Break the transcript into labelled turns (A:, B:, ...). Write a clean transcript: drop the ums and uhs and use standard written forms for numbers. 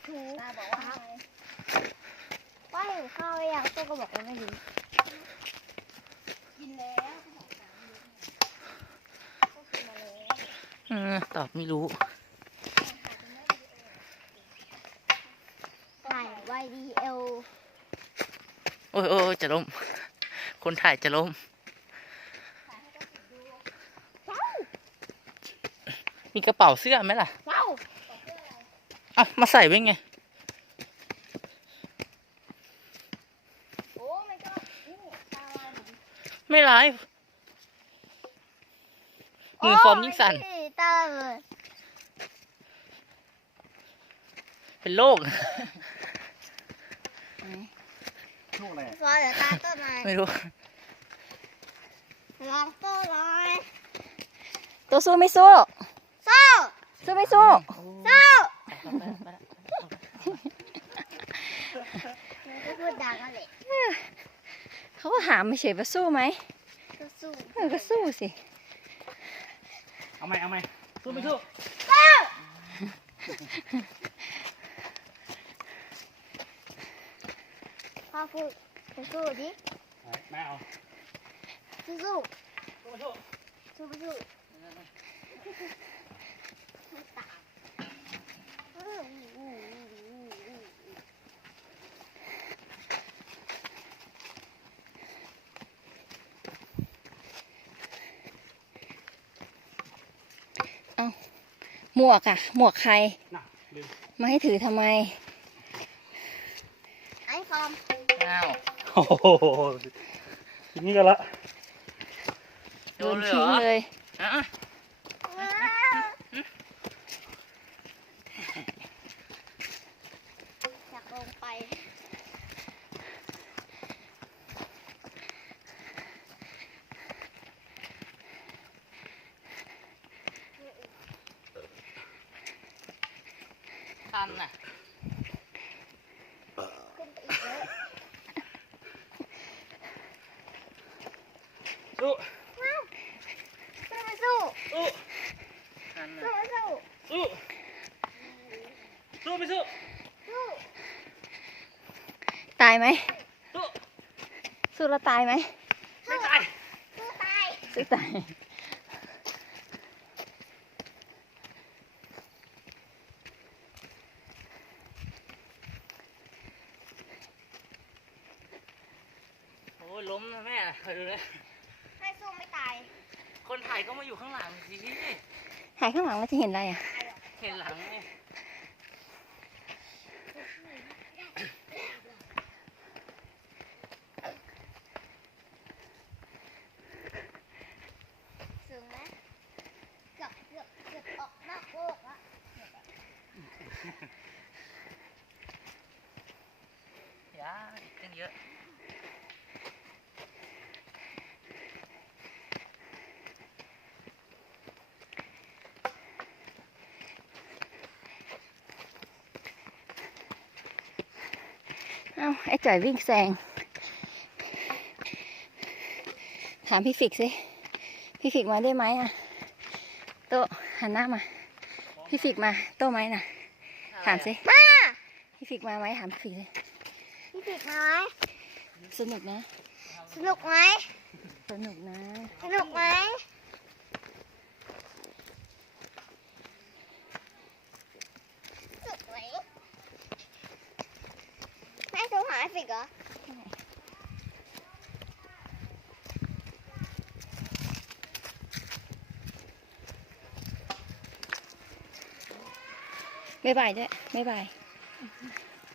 A: ถูตาบอกว่าป้าเห็นข้าวยังตัวก็บอกว่าไม่ดีกินแล้วก็กินมาแล้ว
B: ตอบไม่รู้
A: ถ่ายไวดีเอล
B: โอ้ยจะล้มคนถ่ายจะล้มมีกระเป๋าเสื้อไหมล่ะเอามาใส่ไว้ไงไม่ร้ายมือฟอร์มยิ่งสั่นเป็นโรค
C: โรคอะไร
A: ฟอร์เดี๋ยวตาต้นหน่อย
B: ไม่รู้
A: ลองต้นหน่อย
D: ตัวสู้ไม่สู้
A: สู้
D: สู้ไม่สู้
A: สู้ก็พูดดังนั่นแหละ
D: เขาก็ถามมาเฉยว่าสู้ไหม
A: ก็สู้
D: ก็สู้สิ
C: เอาไหมสู้ไม่สู้
A: สู้พ่อพูดสู้ดิ
C: แม่เอา
A: สู้
C: สู้ไม่สู้
A: สู้ไม่สู้ไม่ตาม
D: หมวกอะหมวกใครมาให้ถือทำไม
A: ไอ้ฟอร์ม
B: อ้าว
C: โอ้โหทีนี้ก็ละ
D: โดนทิ้งเลย
A: อยากลงไป
B: ทันน่ะ
A: ขึ้นไปอีกแล้ว
C: สู้
A: สู้ไม่สู้
C: สู้
B: ทัน
A: สู้
B: น่ะ
A: ไม่สู้
C: สู้สู้ไม่สู้
A: สู้
D: ตายไหม
C: สู้
D: สู้แล้วตายไหม
C: ไม่ตาย
A: สู้ตาย
D: สู้ตาย
B: โอ้ยล้มนะแม่คอยดูเลย
A: ให้สู้ไม่ตาย
B: คนถ่ายก็มาอยู่ข้างหลังสิ
D: หายข้างหลังแล้วจะเห็นอะไรอ่ะ
B: เห็นหลังไง
A: สูงไหมเกือบออกนอกโลกละ
B: ยาอีกตั้งเยอะ
D: เอ้าไอ้จ่อยวิ่งแซงถามพี่ฟิกสิพี่ฟิกมาได้ไหมอ่ะโตหันหน้ามาพี่ฟิกมาโตไหมน่ะถามสิ
A: มา
D: พี่ฟิกมาไหมถามพี่ฟิกสิ
A: พี่ผิดไหม
D: สนุกนะ
A: สนุกไหม
D: สนุกนะ
A: สนุกไหมสนุกไหมแม่โทรหาไอ้ฟิกเหรอ
D: บ๊ายบายด้วยบ๊ายบาย